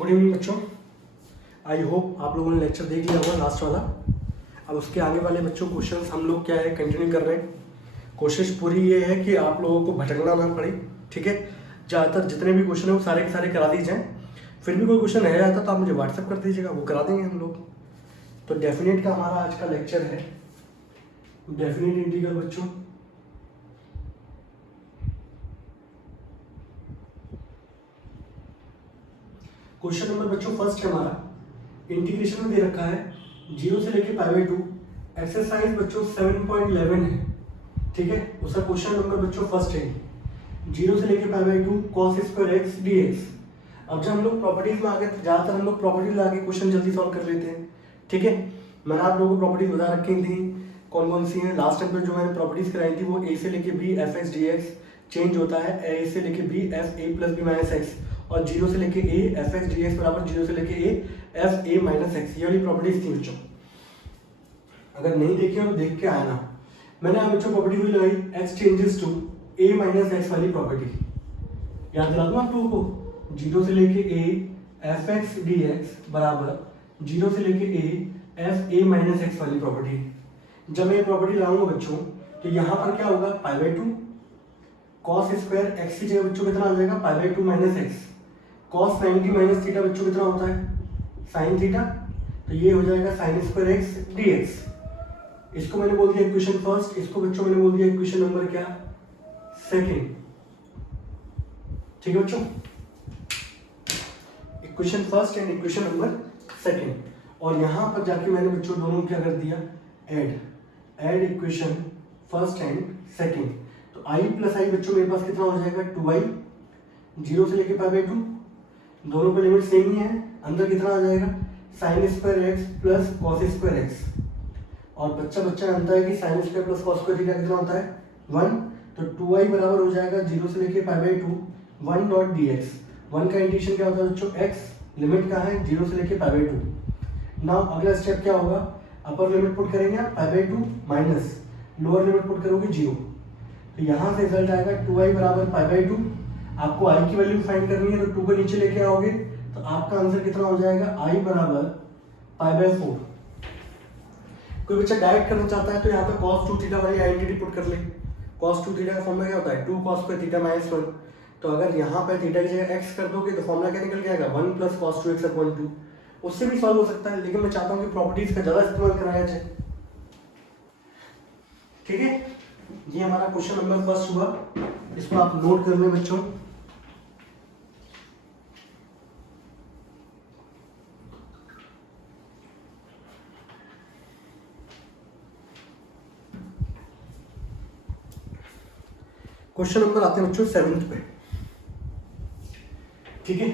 Good evening बच्चों। I hope आप लोगों ने लेक्चर देख लिया होगा लास्ट वाला। अब उसके आगे वाले बच्चों क्वेश्चंस हम लोग क्या है कंटिन्यू कर रहे हैं। कोशिश पूरी ये है कि आप लोगों को भटकना ना पड़े, ठीक है। ज़्यादातर जितने भी क्वेश्चन है वो सारे के सारे करा दी जाएँ। फिर भी कोई क्वेश्चन रह जाता तो आप मुझे व्हाट्सअप कर दीजिएगा, वो करा देंगे हम लोग। तो डेफिनेट का हमारा आज का लेक्चर है डेफिनेट इंटीग्रल बच्चों। क्वेश्चन नंबर बच्चों फर्स्ट है हमारा, इंटीग्रेशन में दे रखा है 0 से लेके π/2। एक्सरसाइज बच्चों 7.11 है, ठीक है। उसका क्वेश्चन नंबर बच्चों फर्स्ट है 0 से लेके π/2 cos स्क्वायर x dx। अब जब हम लोग प्रॉपर्टीज में आ गए तो ज़्यादातर हम लोग प्रॉपर्टीज ला के क्वेश्चन जल्दी सॉल्व कर लेते हैं, ठीक है। मैंने आप लोगों को प्रॉपर्टीज बता रखी थी कौन कौन सी हैं। लास्ट टाइम पे जो मैंने प्रॉपर्टीज कराई थी वो a से लेके b f(x) dx चेंज होता है a से लेके b f a + b - x और 0 से लेके a f(x) dx बराबर 0 से लेके a f a - x। ये वाली प्रॉपर्टीज थी बच्चों। अगर नहीं देखी हो तो देख के आना। मैंने यहाँ बच्चों प्रॉपर्टी हुई लगाई x changes to a - x वाली प्रॉपर्टी। याद दिला दूँ आप लोगों को 0 से लेके a f(x) dx बराबर 0 से लेके a f a - x वाली प्रॉपर्टी। जब मैं ये प्रॉपर्टी लाऊंगा बच्चों तो यहाँ पर क्या होगा π/2 cos स्क्वायर x की जगह बच्चों कितना आ जाएगा π/2 - x। cos 90 - थीटा बच्चों कितना होता है sin थीटा, तो ये हो जाएगा sin स्क्वायर x dx। इसको मैंने बोल दिया इक्वेशन फर्स्ट, इसको बच्चों मैंने बोल दिया इक्वेशन नंबर क्या सेकंड, ठीक है बच्चों। Equation first and equation number second. और यहाँ पर जाके मैंने बच्चों दोनों क्या कर दिया add equation first and second. तो i + i बच्चों मेरे पास कितना हो जाएगा 2i 0 से लेके π/2। दोनों का लिमिट सेम ही है, अंदर कितना आ जाएगा sin square x plus cos square x। और बच्चा जानता है कि sin square plus cos square theta कितना होता है 1। तो 2i बराबर हो जाएगा 0 से लेके π/2 1 डॉट dx। 1 का इंटीग्रेशन क्या होता है बच्चों x, लिमिट का है 0 से लेके π/2। नाउ अगला स्टेप क्या होगा, अपर लिमिट पुट करेंगे आप π/2 माइनस लोअर लिमिट पुट करोगे 0। तो यहाँ से रिजल्ट आएगा 2i बराबर π/2। आपको i की वैल्यू फाइंड करनी है तो 2 को नीचे लेके आओगे तो आपका आंसर कितना हो जाएगा i बराबर π/4। कोई बच्चा डायरेक्ट करना चाहता है तो यहाँ पे cos 2 थीटा वाली आइडेंटिटी पुट कर ले। cos 2 थीटा का फॉर्मूला क्या होता है 2 cos स्क्वायर थीटा - 1। तो अगर यहाँ पे थीटा की जगह x कर दोगे तो फॉर्मूला क्या निकल के आएगा 1 + cos 2x/2। उससे भी सॉल्व हो सकता है, लेकिन मैं चाहता हूँ कि प्रॉपर्टीज का ज़्यादा इस्तेमाल कराया जाए, ठीक है। ये हमारा क्वेश्चन नंबर फर्स्ट हुआ, इसको आप नोट कर लें बच्चों। क्वेश्चन नंबर आते हैं बच्चों 7th पे, ठीक है।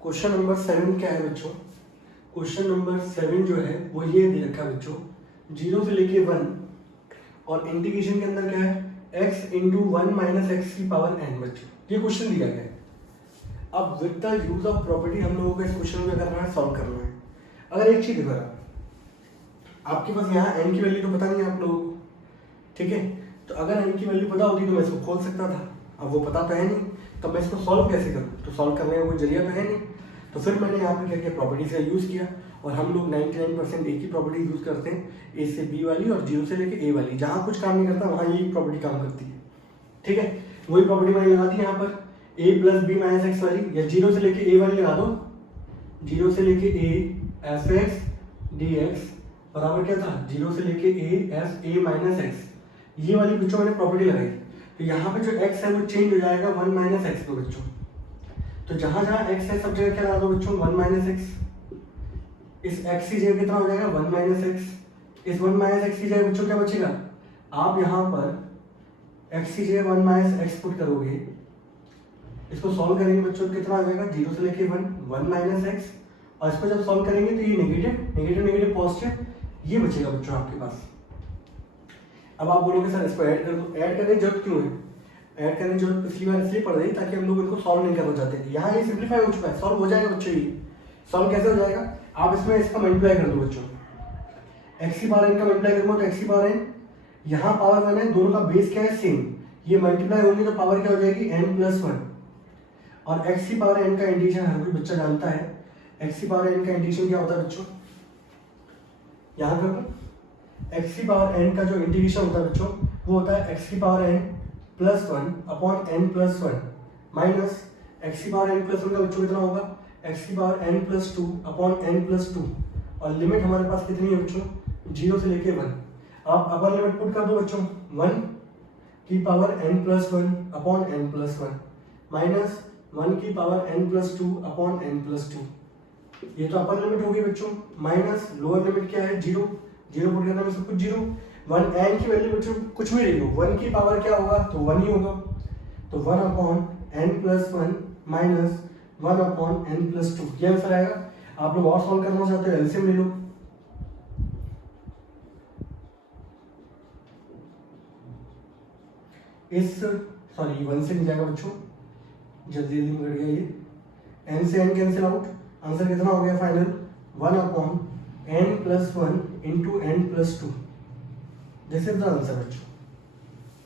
क्वेश्चन नंबर 7 क्या है बच्चों, क्वेश्चन नंबर 7 जो है वो ये दे रखा है बच्चों 0 से लेके 1 और इंटीग्रेशन के अंदर क्या है x × 1 - x की पावर n बच्चों। ये क्वेश्चन दिया गया है। अब with the use of property हम लोगों को इस क्वेश्चन में करना है, सॉल्व करना है। अगर एक चीज देखो आपके पास यहाँ n की वैल्यू तो पता नहीं है आप लोगों को, ठीक है। तो अगर n की वैल्यू पता होती तो मैं इसको खोल सकता था, अब वो पता तो है नहीं, तो मैं इसको सॉल्व कैसे करूँ, तो सॉल्व करने का कोई जरिया तो है नहीं। तो फिर मैंने यहाँ पे क्या किया प्रॉपर्टीज का यूज़ किया और हम लोग 99% एक ही प्रॉपर्टी यूज़ करते हैं, a से b वाली और 0 से लेके a वाली। जहाँ कुछ काम नहीं करता वहाँ यही प्रॉपर्टी काम करती है, ठीक है। वही प्रॉपर्टी मैंने लगा दी यहाँ पर a + b - x वाली, या 0 से लेके a वाली लगा दो। 0 से लेके a f(x) dx बराबर क्या था 0 से लेके a f a - x। ये वाली बच्चों मैंने प्रॉपर्टी लगाई। तो यहाँ पे जो x है वो चेंज हो जाएगा 1 - x में बच्चों। तो जहाँ जहाँ x है सब जगह क्या लगा दो बच्चों 1 - x। इस x की जगह कितना हो जाएगा 1 - x। इस 1 - x की जगह बच्चों क्या बचेगा, आप यहाँ पर x की जगह 1 - x पुट करोगे, इसको सॉल्व करेंगे बच्चों कितना आ जाएगा 0 से लेके 1 - x। और इसको जब सॉल्व करेंगे तो ये नेगेटिव पॉजिटिव ये बचेगा बच्चों आपके पास। अब आप बोलोगे सर इसको ऐड कर दो, ऐड करने की जरूरत क्यों है, ऐड करने की जरूरत पिछली बार इसलिए पड़ रही ताकि हम लोग इनको सॉल्व नहीं करना चाहते। यहाँ ये सिंप्लीफाई हो चुका है, सॉल्व हो जाएगा बच्चों। ये सॉल्व कैसे हो जाएगा, आप इसमें इसका मल्टीप्लाई कर दो बच्चों, एक्स की पावर एन का मल्टीप्लाई करूंगा तो एक्स की पावर एन, यहाँ पावर वन है, दोनों का बेस क्या है सेम, ये मल्टीप्लाई होंगे तो पावर क्या हो जाएगी एन प्लस वन। और एक्स की पावर एन का इंटीग्रेशन हर कोई बच्चा जानता है, एक्स की पावर एन का इंटीग्रेशन क्या होता है बच्चों, यहाँ कर एक्स की पावर एन का जो इंटीग्रेशन होता है बच्चों वो होता है एक्स की power n plus one upon N plus one minus x की पावर एन प्लस वन का बच्चों कितना होगा, एक्स की power n plus two upon N plus two, और लिमिट हमारे पास कितनी है बच्चों, 0 से लेके 1। आप अपर लिमिट पुट कर दो बच्चों, 1 की power n plus one upon N plus one minus 1 की power n plus two upon N plus two, ये तो अपर लिमिट होगी बच्चों, माइनस लोअर लिमिट क्या है 0, 0 पुट करने में सब कुछ 0, 1 n की वैल्यू बच्चों कुछ भी नहीं हो, 1 की पावर क्या होगा तो 1 ही होगा, तो 1 upon n plus one minus 1 upon n plus two, ये आंसर आएगा। आप लोग और सॉल्व करना चाहते हो एलसीएम ले लो, इस सॉरी 1 से नहीं जाएगा बच्चों, जल्दी जल्दी मिल गया ये, n से n कैंसिल आउट, आंसर कितना हो गया final 1 upon n plus one into n plus two, this is the answer बच्चों।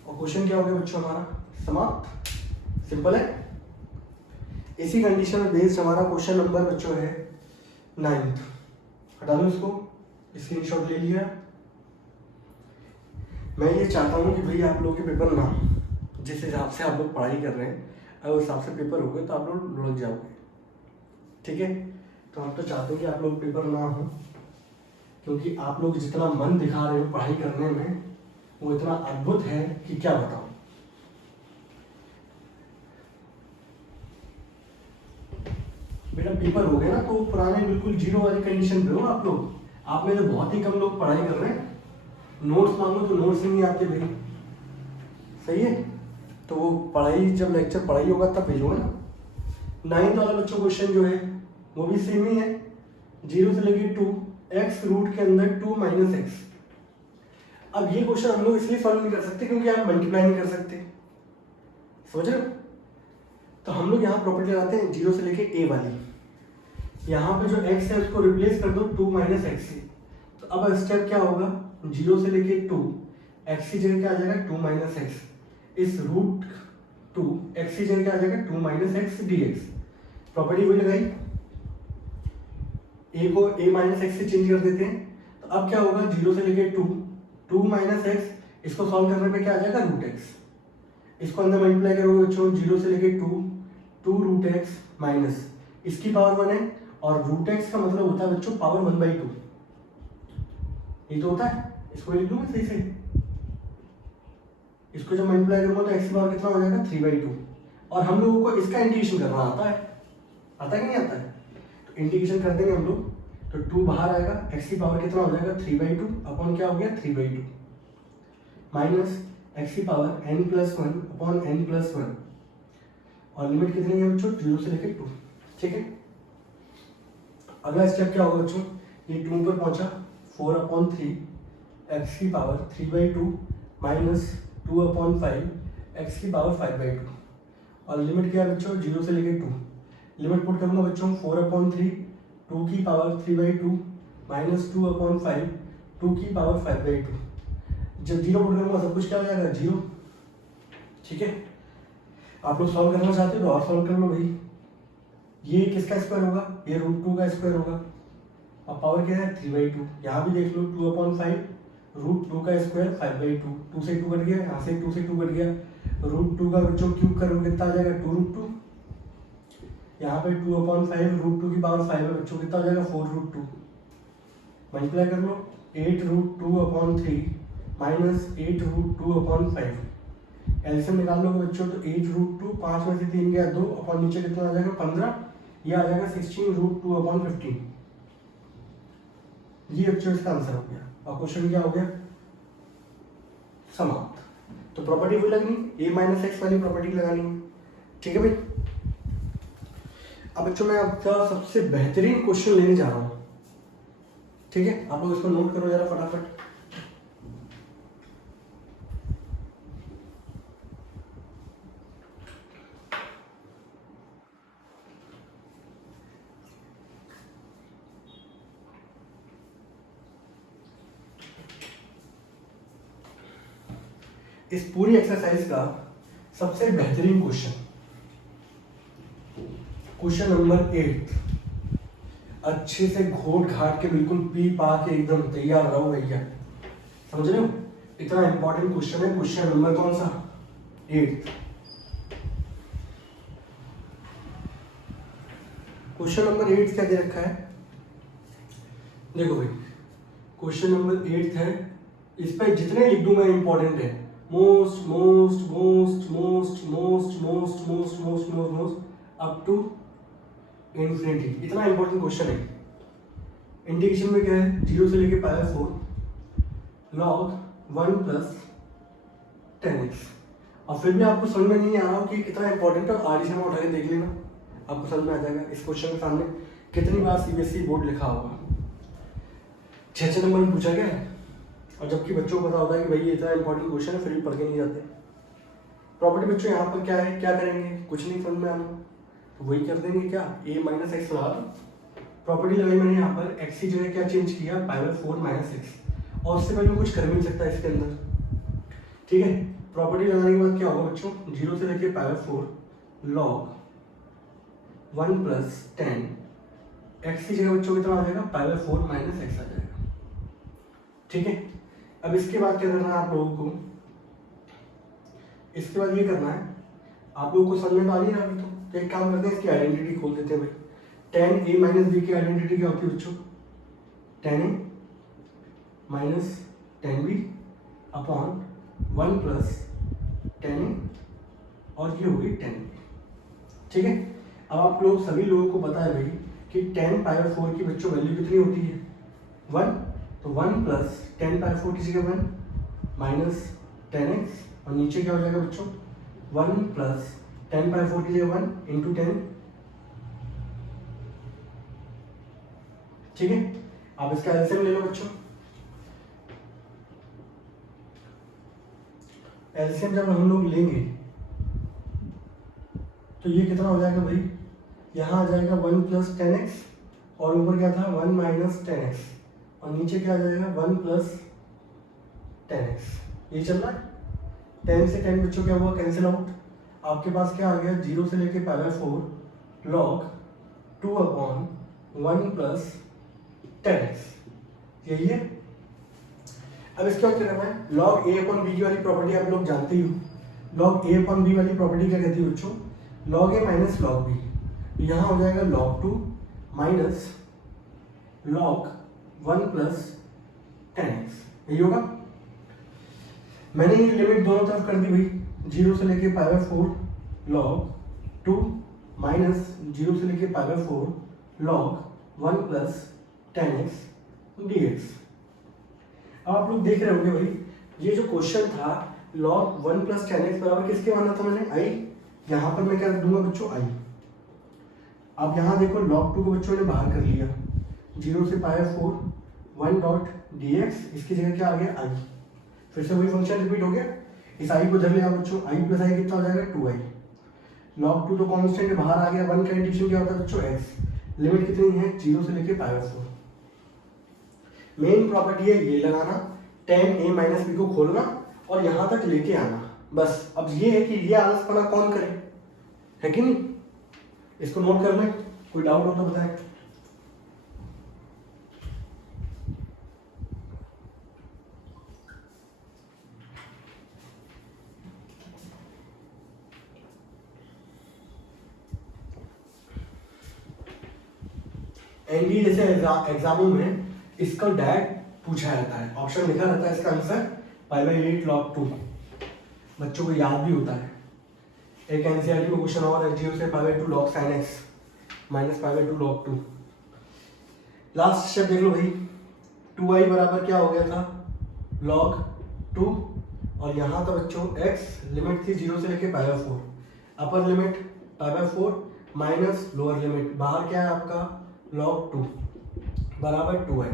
और क्वेश्चन क्या हो गया बच्चों हमारा समाप्त, सिंपल है। इसी कंडीशन में बेस्ड हमारा क्वेश्चन नंबर बच्चों है 9th, हटा दो इसको, स्क्रीनशॉट ले लिया। मैं ये चाहता हूँ कि भाई आप लोगों के पेपर ना, जिस हिसाब से आप लोग पढ़ाई कर रहे हैं अगर उस हिसाब से पेपर हो गए तो आप लोग लुढ़क जाओगे, ठीक है। तो हम तो चाहते हैं कि आप लोग पेपर ना हो, क्योंकि आप लोग जितना मन दिखा रहे हो पढ़ाई करने में वो इतना अद्भुत है कि क्या बताऊं। बेटा पेपर हो गए ना तो पुराने बिल्कुल 0 वाली कंडीशन पे हो आप लोग, आप में तो बहुत ही कम लोग पढ़ाई कर रहे हैं, नोट्स मांगो तो नोट्स ही नहीं आते भाई, सही है। तो वो पढ़ाई जब लेक्चर पढ़ाई होगा तब भेजोगे ना। 9th वाला बच्चों क्वेश्चन जो है वो भी सेम ही है, 0 से लेके 2, x रूट के अंदर 2 माइनस एक्स। अब ये क्वेश्चन हम लोग इसलिए सॉल्व नहीं कर सकते क्योंकि आप मल्टीप्लाई नहीं कर सकते, समझ रहे हो। तो हम लोग यहाँ प्रॉपर्टी लगाते हैं 0 से लेके a वाली, यहाँ पे जो x है उसको रिप्लेस कर दो 2 माइनस एक्स से। तो अब स्टेप क्या होगा, 0 से लेके 2, x की जगह क्या आ जाएगा 2 माइनस एक्स, इस रूट 2 x की जगह क्या आ जाएगा 2 माइनस एक्स dx। प्रॉपर्टी वही लगाई, a को a माइनस एक्स से चेंज कर देते हैं। तो अब क्या होगा 0 से लेके 2 माइनस एक्स, इसको सॉल्व करने पे क्या आ जाएगा रूट एक्स, इसको अंदर मल्टीप्लाई करोगे बच्चों 0 से लेके 2 रूट एक्स माइनस इसकी पावर 1 है, और रूट एक्स का मतलब होता है बच्चों पावर 1/2, ये तो होता है। इसको लिख दूंगा सही से, इसको जब मल्टीप्लाई करूंगा तो एक्स की पावर कितना हो जाएगा 3/2। और हम लोगों को इसका इंटीग्रेशन करना आता है कि नहीं आता है, तो इंटीग्रेशन कर देंगे हम लोग, तो 2 बाहर आएगा, एक्स की पावर कितना हो जाएगा 3/2 अपॉन क्या हो गया 3/2 माइनस एक्स की power n plus one upon n plus one, और लिमिट कितनी है बच्चों 0 से लेकर 2, ठीक है। अगला स्टेप क्या होगा बच्चों, ये 2 पर पहुंचा 4/3 एक्स की पावर 3/2 माइनस 2/5 एक्स की पावर 5/2, और लिमिट क्या है बच्चों 0 से लेकर 2, लिमिट पुट करूंगा बच्चों 4/3 2 की पावर 3/2 माइनस 2/5 2 की पावर 5/2, जब 0 पुट करूंगा सब कुछ क्या हो जाएगा 0, ठीक है। आप लोग सॉल्व करना चाहते हो तो और सॉल्व कर लो भाई, ये किसका स्क्वायर होगा, ये √2 का स्क्वायर होगा, अब पावर क्या है 3/2, यहाँ भी देख लो 2/5 √2 का स्क्वायर 5/2, 2 से 2 कट गया, यहाँ से 2 से 2 कट गया, √2 का बच्चों क्यूब करोगे कितना आ जाएगा 2√2, यहाँ पे 2/5 √2 की पावर 5 है बच्चों कितना हो जाएगा 4√2, मल्टीप्लाई कर लो 8√2/3 माइनस 8√2/5, एलसीएम निकाल लोगे बच्चों तो 8√2, 5 में से 3 गया 2 अपॉन नीचे कितना आ जाएगा 15, ये आ जाएगा 16√2/15, ये बच्चों इसका आंसर हो गया। और क्वेश्चन क्या हो गया समाप्त। तो प्रॉपर्टी वही लगनी, a माइनस एक्स वाली प्रॉपर्टी लगानी है, ठीक है भाई। अब बच्चों मैं आपका सबसे बेहतरीन क्वेश्चन लेने जा रहा हूं, ठीक है, आप लोग इसको नोट करो जरा फटाफट। इस पूरी एक्सरसाइज का सबसे बेहतरीन क्वेश्चन नंबर 8, अच्छे से घोट घाट के बिल्कुल पी पा के एकदम तैयार रहो भैया, समझ रहे हो? इतना इंपॉर्टेंट क्वेश्चन है। क्वेश्चन नंबर कौन सा? 8। क्वेश्चन नंबर 8 क्या दे रखा है? देखो भाई, क्वेश्चन नंबर 8 है, इस पे जितने लिख दूं मैं इंपॉर्टेंट है। Most most most most most most most most most most up to infinity, इतना इंपॉर्टेंट क्वेश्चन है। इंटीग्रेशन में क्या है? 0 से लेके पावर 4 log 1 प्लस 10x। और फिर भी आपको समझ में नहीं आ रहा हो कि कितना इंपॉर्टेंट है, आरडी में उठा के देख लेना, आपको समझ में आ जाएगा। इस क्वेश्चन के सामने कितनी बार सीबीएसई बोर्ड लिखा होगा, 6 नंबर में पूछा गया है। और जबकि बच्चों को पता होता है कि भाई ये इतना इंपॉर्टेंट क्वेश्चन है, फिर भी पढ़ के नहीं जाते। प्रॉपर्टी बच्चों यहाँ पर क्या है, क्या करेंगे? कुछ नहीं समझ में आना तो वही कर देंगे, क्या a माइनस एक्स लगा दो। प्रॉपर्टी लगाई मैंने यहाँ पर, एक्स की जगह क्या चेंज किया? पावर 4 माइनस एक्स, और उससे पहले मैं कुछ कर भी नहीं सकता इसके अंदर, ठीक है। प्रॉपर्टी लगाने के बाद क्या होगा बच्चों? 0 से लेके पावर 4 log 1 प्लस 10, एक्स की जगह बच्चों कितना आ जाएगा? पावर 4 माइनस एक्स आ जाएगा, ठीक है। अब इसके बाद क्या करना है आप लोगों को? इसके बाद ये करना है, आप लोगों को समझ में आ रही है ना अभी? तो एक काम करते हैं, इसकी आइडेंटिटी खोल देते हैं भाई। 10a माइनस बी की आइडेंटिटी क्या होती है बच्चों? 10a minus 10b upon 1 plus 10a, और ये होगी 10b, ठीक है। अब आप लोग सभी लोगों को पता है भाई कि 10 पावर 4 की बच्चों वैल्यू कितनी होती है? 1। तो 1 प्लस 10 पावर 4 की जगह 1 माइनस 10x, और नीचे क्या हो जाएगा बच्चों? 1 प्लस 10 पावर 4 की जगह 1 इंटू 10, ठीक है। आप इसका एलसीएम ले लो बच्चों। एलसीएम जब हम लोग लेंगे तो ये कितना हो जाएगा भाई? यहाँ आ जाएगा 1 प्लस 10x, और ऊपर क्या था? 1 माइनस 10x, और नीचे क्या आ जाएगा? 1 प्लस 10x। ये चल रहा है। 10 से 10 बच्चों क्या हुआ? Cancel out. आपके पास क्या आ गया? 0 से लेके power 4 log 2 upon 1 plus 10x, यही है। अब इसके बाद क्या करना है? log a अपॉन b की वाली प्रॉपर्टी आप लोग जानते ही हो। log a अपॉन b वाली प्रॉपर्टी क्या कहती है बच्चों? log a minus log b, तो यहाँ हो जाएगा log 2 minus log 1 plus 10x, यही होगा। मैंने ये लिमिट दोनों तरफ कर दी भाई, 0 से लेके पावर 4 log 2 माइनस 0 से लेके power 4 log 1 plus 10x dx। अब आप लोग देख रहे होंगे भाई, ये जो क्वेश्चन था log 1 प्लस 10x बराबर किसके माना था मैंने? i। यहाँ पर मैं क्या दूंगा बच्चों? i। अब यहाँ देखो log 2 को बच्चों ने बाहर कर लिया, 0 से पावर 4 1 डॉट dx, इसकी जगह क्या आ गया? i। फिर से वही फंक्शन रिपीट हो गया। इस i को धर लिया बच्चों, i प्लस i कितना हो जाएगा? 2i। log 2 तो कांस्टेंट है, बाहर आ गया। 1 का इंटीग्रेशन क्या होता है बच्चों? x। लिमिट कितनी है? 0 से लेके पावर 4। मेन प्रॉपर्टी है ये लगाना, 10a माइनस बी को खोलना और यहाँ तक लेके आना, बस। अब ये है कि ये आलसपना कौन करे, है कि नहीं? इसको नोट कर लें, कोई डाउट हो तो बताएं। एनडीए जैसे एग्जामों में इसका डायरेक्ट पूछा जाता है, ऑप्शन लिखा रहता है, इसका आंसर π/8 log 2, बच्चों को याद भी होता है। एक एनसीईआरटी में क्वेश्चन और है, 0 से π/2 log sin x minus π/2 log 2। Last step देख लो भाई, 2i बराबर क्या हो गया था? log 2, और यहाँ था बच्चों x, लिमिट थी 0 से लेके power 4, upper limit power 4 minus lower limit, बाहर क्या है आपका? log 2 बराबर 2i।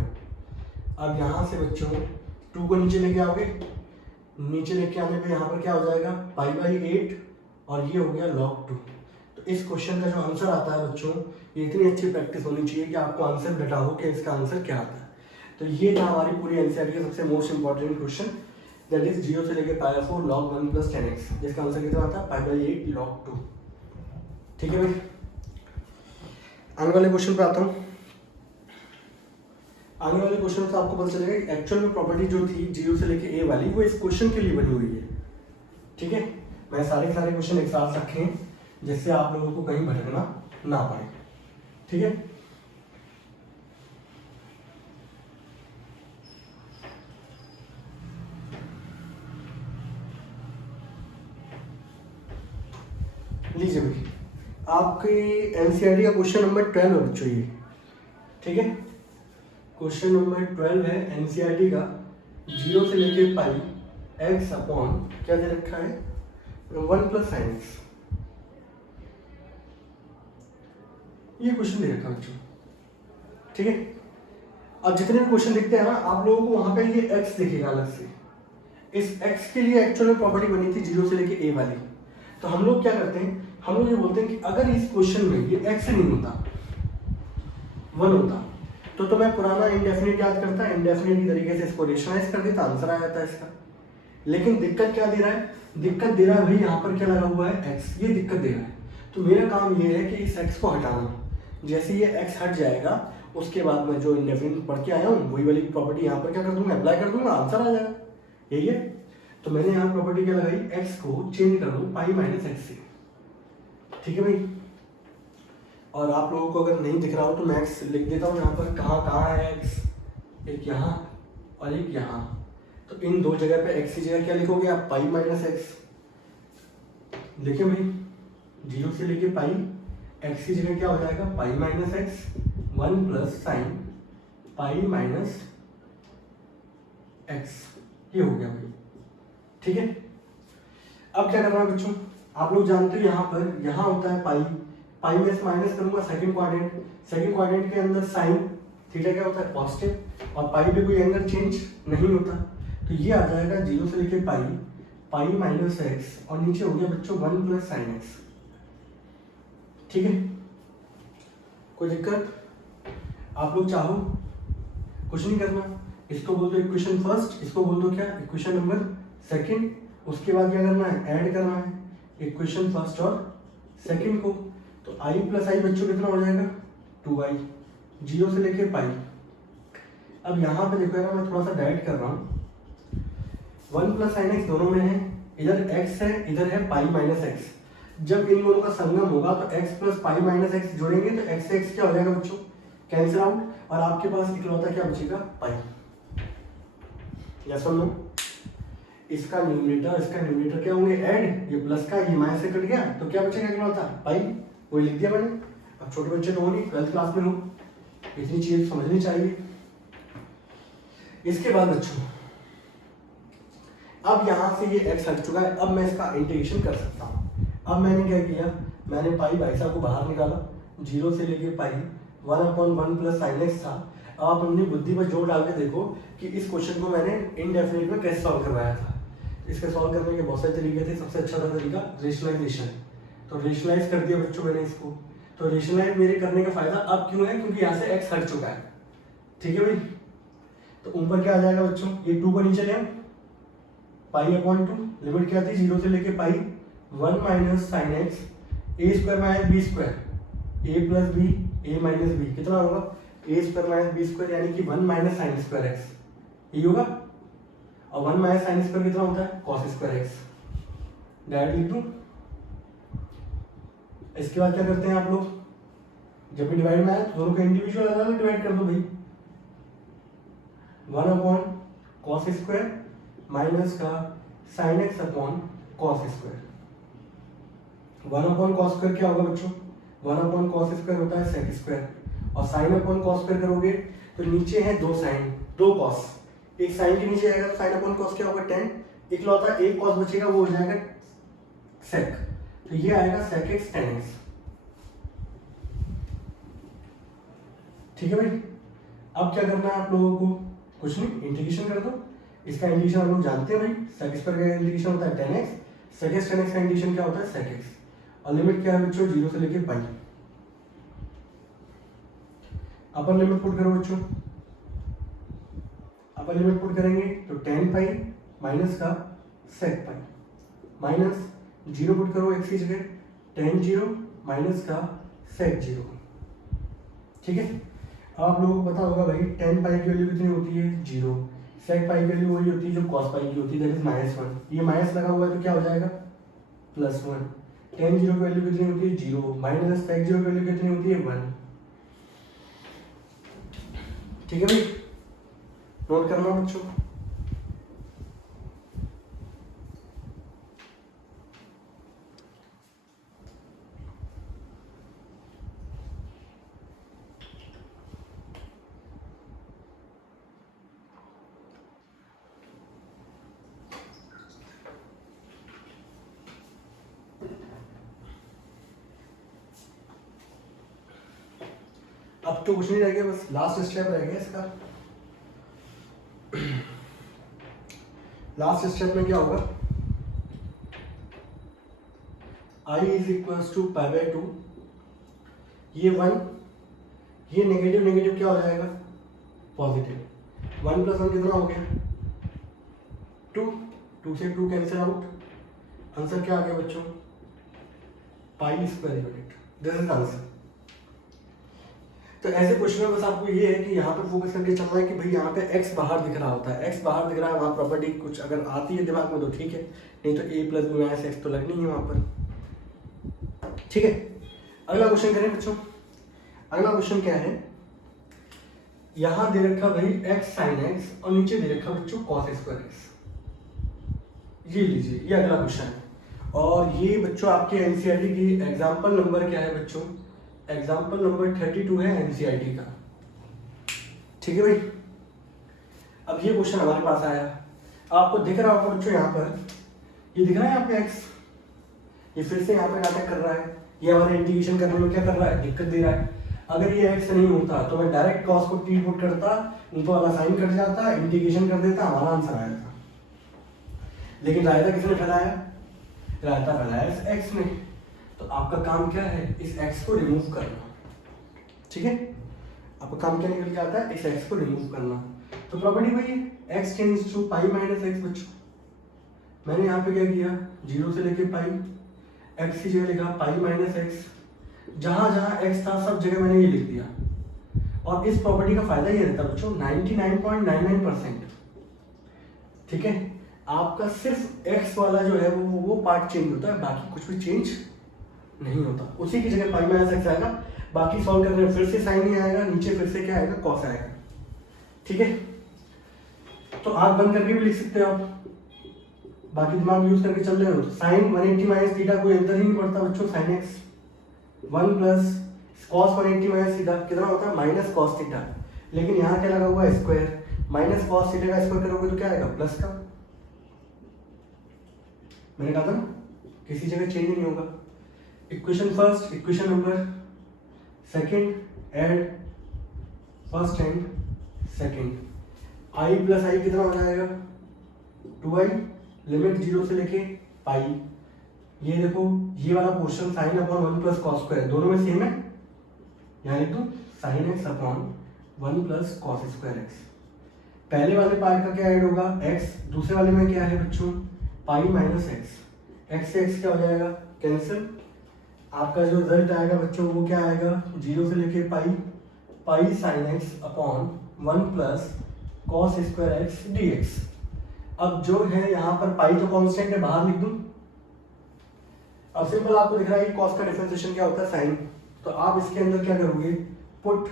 अब यहाँ से बच्चों 2 को नीचे लेके आओगे, नीचे लेके आने पे यहाँ पर क्या हो जाएगा? π/8, और ये हो गया log 2। तो इस क्वेश्चन का जो आंसर आता है बच्चों, ये इतनी अच्छी प्रैक्टिस होनी चाहिए कि आपको आंसर बेटा हो कि इसका आंसर क्या आता है। तो ये था हमारी पूरी एनसीईआरटी का सबसे most important question. That is 0 से लेके π/4 log 1 + 10x, जिसका आंसर कितना आता है π/8 log 2। ठीक है भाई, आने वाले क्वेश्चन पे आता हूँ। आने वाले क्वेश्चन से आपको पता चलेगा एक्चुअल में प्रॉपर्टी जो थी 0 से लेके a वाली, वो इस क्वेश्चन के लिए बनी हुई है। ठीक है, मैं सारे क्वेश्चन एक साथ रखे हैं जिससे आप लोगों को कहीं भटकना ना पड़े। ठीक है, लीजिए भाई, आपके एनसीईआरटी का क्वेश्चन नंबर 12 है बच्चों ये। ठीक है, क्वेश्चन नंबर 12 है एनसीईआरटी का, 0 से लेके पाई x अपॉन क्या दे रखा है 1 + sin x। ये क्वेश्चन दे रखा है बच्चों। ठीक है, अब जितने भी क्वेश्चन दिखते हैं ना आप लोगों को वहां पे ये x दिखेगा अलग से। इस x के लिए एक्चुअल में प्रॉपर्टी बनी थी 0 से लेके a वाली। तो हम लोग क्या करते हैं, हम लोग ये बोलते हैं कि अगर इस क्वेश्चन में ये x नहीं होता 1 होता तो मैं पुराना इंडेफिनिट याद करता, इंडेफिनिट की तरीके से इसको रेशनलाइज कर देता, आंसर आ जाता है इसका। लेकिन दिक्कत क्या दे रहा है, दिक्कत दे रहा है भाई यहाँ पर क्या लगा हुआ है x, ये दिक्कत दे रहा है। तो मेरा काम ये है कि इस x को हटाना। जैसे ये x हट जाएगा उसके बाद मैं जो इंडेफिनिट पढ़ के आया हूँ वही वाली प्रॉपर्टी यहाँ पर क्या कर दूंगा, अप्लाई कर दूंगा, आंसर आ जाएगा। यही है, तो मैंने यहाँ प्रॉपर्टी क्या लगाई, x को चेंज कर दूँ π - x से। ठीक है भाई, और आप लोगों को अगर नहीं दिख रहा हो तो मैं x लिख देता हूँ यहाँ पर, कहाँ कहाँ है x, एक यहाँ और एक यहाँ। तो इन दो जगह पे x की जगह क्या लिखोगे आप, π - x। देखिए भाई 0 से लेके पाई, x की जगह क्या हो जाएगा π - x 1 + sin π - x, ये हो गया भाई। ठीक है, अब क्या करना है बच्चों, आप लोग जानते हो यहाँ पर यहाँ होता है पाई में से माइनस करूंगा सेकंड क्वाड्रेंट के अंदर साइन थीटा क्या होता है पॉजिटिव, और पाई पे कोई एंगल चेंज नहीं होता। तो ये आ जाएगा 0 से लेके पाई - x, और नीचे हो गया बच्चों 1 + sin x। ठीक है, कोई दिक्कत, आप लोग चाहो कुछ नहीं करना, इसको बोल दो इक्वेशन फर्स्ट, इसको बोल दो क्या इक्वेशन नंबर सेकंड। उसके बाद क्या करना है, ऐड करना है इक्वेशन फर्स्ट और सेकंड को। तो i + i बच्चों कितना हो जाएगा 2i, 0 से लेके पाई। अब यहाँ पे देखो यार, मैं थोड़ा सा डाइट कर रहा हूँ, 1 + sin x दोनों में है, इधर x है इधर है π - x। जब इन दोनों का संगम होगा तो x + π - x जोड़ेंगे तो x से x क्या हो जाएगा बच्चों, कैंसिल आउट, और आपके पास इकलौता क्या बचेगा पाई। यस और नो, इसका न्यूमरेटर क्या होंगे ऐड, ये प्लस का ये माइनस से कट गया तो क्या बचेगा इकलौता पाई, वही लिख दिया मैंने। अब छोटे बच्चे तो हो नहीं, 12th क्लास में हो, इतनी चीज समझनी चाहिए। इसके बाद बच्चों अब यहाँ से ये x हट चुका है, अब मैं इसका इंटीग्रेशन कर सकता हूँ। अब मैंने क्या किया, मैंने पाई भाई साहब को बाहर निकाला, 0 से लेके पाई 1/1 + sin x था। अब आप अपनी बुद्धि पर जोर डाल के देखो कि इस क्वेश्चन को मैंने इनडेफिनिट में कैसे सॉल्व करवाया था। इसके सॉल्व करने के बहुत सारे तरीके थे, सबसे अच्छा था तरीका रेशनलाइजेशन। तो रेशनलाइज कर दिया बच्चों मैंने इसको। तो रेशनलाइज मेरे करने का फायदा अब क्यों है, क्योंकि यहाँ से x हट चुका है। ठीक है भाई, तो ऊपर क्या आ जाएगा बच्चों, ये 2 को नीचे ले π/2, लिमिट क्या थी 0 से लेके पाई 1 - sin x a² - b², a + b a - b कितना होगा a² - b² यानी कि 1 - sin² x, ये होगा। और 1 - sin² कितना होता है cos² x, डायरेक्ट लिख दूं। इसके बाद क्या करते हैं आप लोग, जब भी डिवाइड में आए तो दोनों को इंडिविजुअल अलग डिवाइड कर दो भाई, 1/cos² माइनस का sin x upon cos²। 1/cos² क्या होगा बच्चों, 1/cos² होता है sec², और sin/cos² करोगे तो नीचे है 2 sin 2 cos, एक sin के नीचे आएगा तो sin/cos क्या होगा tan, इकलौता एक cos बचेगा वो हो जाएगा sec, तो ये आएगा sec x tan x। ठीक है भाई, अब क्या करना है आप लोगों को, कुछ नहीं, इंटीग्रेशन कर दो। इसका इंटीग्रेशन हम लोग जानते हैं भाई, sec² का इंटीग्रेशन होता है tan x, sec x tan x का इंटीग्रेशन क्या होता है sec x, और लिमिट क्या है बच्चों 0 से लेके पाई। अपर लिमिट पुट करो बच्चों, अपर लिमिट पुट करेंगे तो tan पाई माइनस का सेक पाई, माइनस 0 पुट करो x की जगह, tan 0 माइनस का सेक 0। ठीक है, आप लोगों को पता होगा भाई tan पाई की वैल्यू कितनी होती है 0, सेक पाई की वैल्यू वही होती है जो cos पाई की होती है, दैट इज -1। ये माइनस लगा हुआ है तो क्या हो जाएगा +1। tan 0 की वैल्यू कितनी होती है 0, माइनस सेक 0 की वैल्यू कितनी होती है 1। ठीक है भाई, नोट करना बच्चों। अब तो कुछ नहीं रह गया, बस लास्ट स्टेप रह गया इसका। लास्ट स्टेप में क्या होगा, i इज इक्वल्स टू π/2, ये 1, ये नेगेटिव नेगेटिव क्या हो जाएगा पॉजिटिव। 1 + 1 कितना हो गया 2, 2 से 2 कैंसिल आउट, आंसर क्या आ गया बच्चों π² यूनिट। This is answer. तो ऐसे क्वेश्चन में बस आपको ये है कि यहाँ पे फोकस करके चलना है कि भाई यहाँ पे x बाहर दिख रहा होता है, x बाहर दिख रहा है, वहाँ प्रॉपर्टी कुछ अगर आती है दिमाग में तो ठीक है, नहीं तो a + b - x तो लगनी है वहाँ पर। ठीक है, अगला क्वेश्चन करें बच्चों। अगला क्वेश्चन क्या है, यहाँ दे रखा भाई x sin x और नीचे दे रखा बच्चों cos² x। ये लीजिए, ये अगला क्वेश्चन है और ये बच्चों आपके एनसीईआरटी की एग्जाम्पल नंबर क्या है बच्चों, एग्जाम्पल नंबर 32 है एनसीईआरटी का। ठीक है भाई, अब ये क्वेश्चन हमारे पास आया, आपको दिख रहा होगा बच्चों यहाँ पर, ये दिख रहा है यहाँ पे x, ये फिर से यहाँ पे नाटक कर रहा है, ये हमारे इंटीग्रेशन करने में क्या कर रहा है दिक्कत दे रहा है। अगर ये x नहीं होता तो मैं डायरेक्ट cos को t पुट करता, ऊपर वाला साइन कट जाता, इंटीग्रेशन कर देता, हमारा आंसर आया था। लेकिन रायता किसने फैलाया, रायता फैलाया इस x ने, तो आपका काम क्या है इस x को रिमूव करना। ठीक है, आपका काम क्या निकल के आता है इस x को रिमूव करना। तो प्रॉपर्टी वही है x टेंड्स टू π - x बच्चों। मैंने यहाँ पे क्या किया 0 से लेके पाई, x की जगह लिखा π - x, जहां जहां x था सब जगह मैंने ये लिख दिया। और इस प्रॉपर्टी का फायदा ये रहता है बच्चों 99.99%। ठीक है, आपका सिर्फ x वाला जो है वो पार्ट चेंज होता है, बाकी कुछ भी चेंज नहीं होता। उसी की जगह π - x आएगा, बाकी सॉल्व करने में फिर से साइन ही आएगा, नीचे फिर से क्या आएगा कॉस आएगा। ठीक है, तो आप बंद करके भी लिख सकते हो आप, बाकी दिमाग यूज करके चल रहे हो तो साइन 180 - थीटा कोई अंतर ही नहीं पड़ता बच्चों, साइन x 1 + cos 180 - थीटा कितना होता है माइनस cos थीटा। लेकिन यहाँ क्या लगा हुआ है स्क्वायर, माइनस cos थीटा का स्क्वायर करोगे तो क्या आएगा प्लस का। मैंने कहा था ना किसी जगह चेंज नहीं होगा। Equation first, equation number second, add first and second, i + i कितना हो जाएगा 2i, लिमिट 0 से लेके पाई। ये देखो ये वाला पोर्शन sin अपॉन 1 + cos², दोनों में सेम है, यहाँ लिख दूं sin x अपॉन 1 + cos²x। पहले वाले पार्ट का क्या ऐड होगा x, दूसरे वाले में क्या है बच्चों π - x, x से x क्या हो जाएगा कैंसिल। आपका जो रिजल्ट आएगा बच्चों वो क्या आएगा 0 से लेके पाई sin x upon 1 + cos²x dx। अब जो है यहाँ पर पाई तो कांस्टेंट है, बाहर लिख दूं। अब सिंपल आपको दिख रहा है कि cos का डिफरेंशिएशन क्या होता है sin, तो आप इसके अंदर क्या करोगे put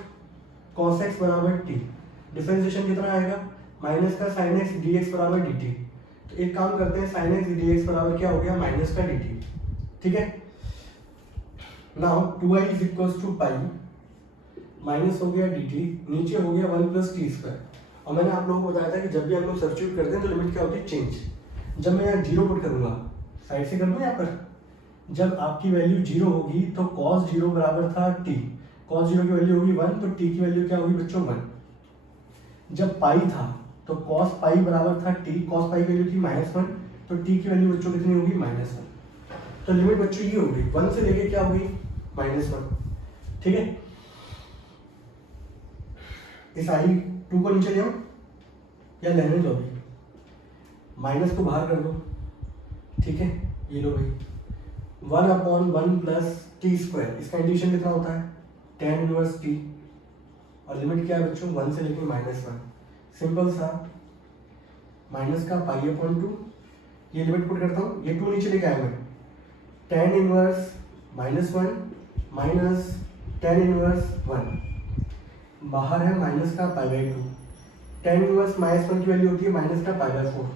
cos x = t, differentiation कितना आएगा माइनस का sin x dx = dt। तो एक काम करते हैं sin x dx बराबर क्या हो गया माइनस का dt। ठीक है, नाउ 2i = पाई, माइनस हो गया dt, नीचे हो गया 1 + t²। और मैंने आप लोगों को बताया था कि जब भी हम लोग सब्स्टिट्यूट करते हैं तो लिमिट क्या होती है चेंज। जब मैं यहाँ 0 पुट करूंगा, साइड से कर दूं यहाँ पर, जब आपकी वैल्यू 0 होगी तो cos 0 बराबर था t, cos 0 की वैल्यू होगी 1 तो t की वैल्यू क्या होगी बच्चों 1। जब पाई था तो cos पाई बराबर था t, cos पाई की वैल्यू थी -1 तो t की वैल्यू बच्चों कितनी होगी -1। तो लिमिट बच्चों ये होगी 1 से लेके क्या होगी -1। ठीक है, इस i 2 को नीचे ले आओ या लेने दो अभी, माइनस को बाहर कर दो, ठीक है, ये लो भाई 1/1 प्लस टी स्क्वायर, इसका इंटीग्रेशन कितना होता है tan इनवर्स टी, और लिमिट क्या है बच्चों 1 से लेके -1, सिंपल सा माइनस का π/2, ये लिमिट पुट करता हूँ, ये 2 नीचे लेके आया मैं, tan inverse -1 minus tan inverse 1, बाहर है माइनस का π/2, tan इनवर्स -1 की वैल्यू होती है माइनस का π/4,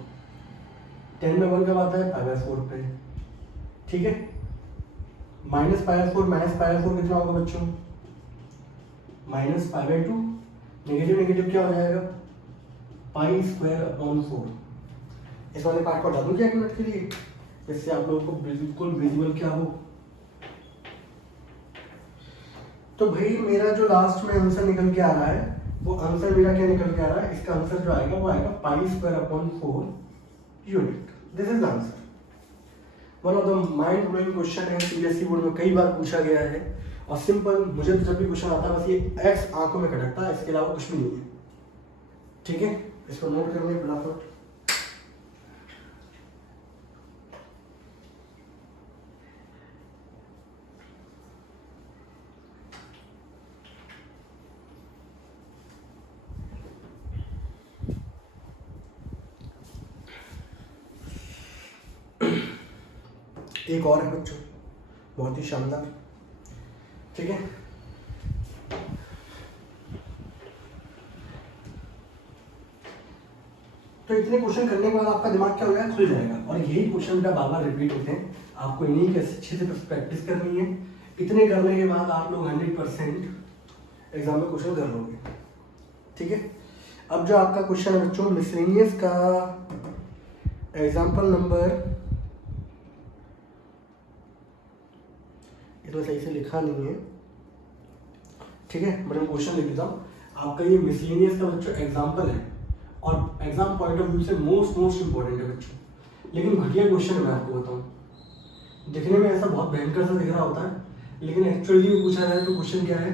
10 में 1 कब आता है π/4 पे, ठीक है, -π/4 कितना होगा बच्चों -π/2, नेगेटिव नेगेटिव क्या हो जाएगा π²/4, इस वाले पार्ट को हटा दूं क्या एक मिनट के लिए, जिससे आप लोगों को बिल्कुल विजिबल क्या हो। तो भाई मेरा जो लास्ट में आंसर निकल के आ रहा है, वो आंसर मेरा क्या निकल के आ रहा है, इसका आंसर जो आएगा वो आएगा π²/4 unit. This is the answer. One of the mind blowing question है, सीबीएसई बोर्ड में कई बार पूछा गया है, और सिंपल, मुझे तो जब भी क्वेश्चन आता है बस ये एक्स आंखों में खटकता है, इसके अलावा कुछ भी नहीं है, ठीक है, इसको नोट करने फटाफट। एक और है बच्चों, बहुत ही शानदार, ठीक है, तो इतने क्वेश्चन करने के बाद आपका दिमाग क्या हो जाएगा, खुल जाएगा, और यही क्वेश्चन का बार बार रिपीट होते हैं, आपको इन्हीं की अच्छे से प्रैक्टिस करनी है। इतने करने के बाद आप लोग 100% एग्जाम में क्वेश्चन कर लोगे, ठीक है। अब जो आपका क्वेश्चन है बच्चों मिसलेनियस का एग्जाम्पल नंबर, इतना सही से लिखा नहीं है, ठीक है, बट मैं क्वेश्चन लिख देता हूँ। आपका ये मिसलेनियस का बच्चों एग्जाम्पल है, और एग्जाम पॉइंट ऑफ व्यू से मोस्ट इंपॉर्टेंट है बच्चों, लेकिन घटिया क्वेश्चन है, मैं आपको बताऊँ, दिखने में ऐसा बहुत भयंकर सा दिख रहा होता है, लेकिन एक्चुअली में पूछा जाए तो क्वेश्चन क्या है,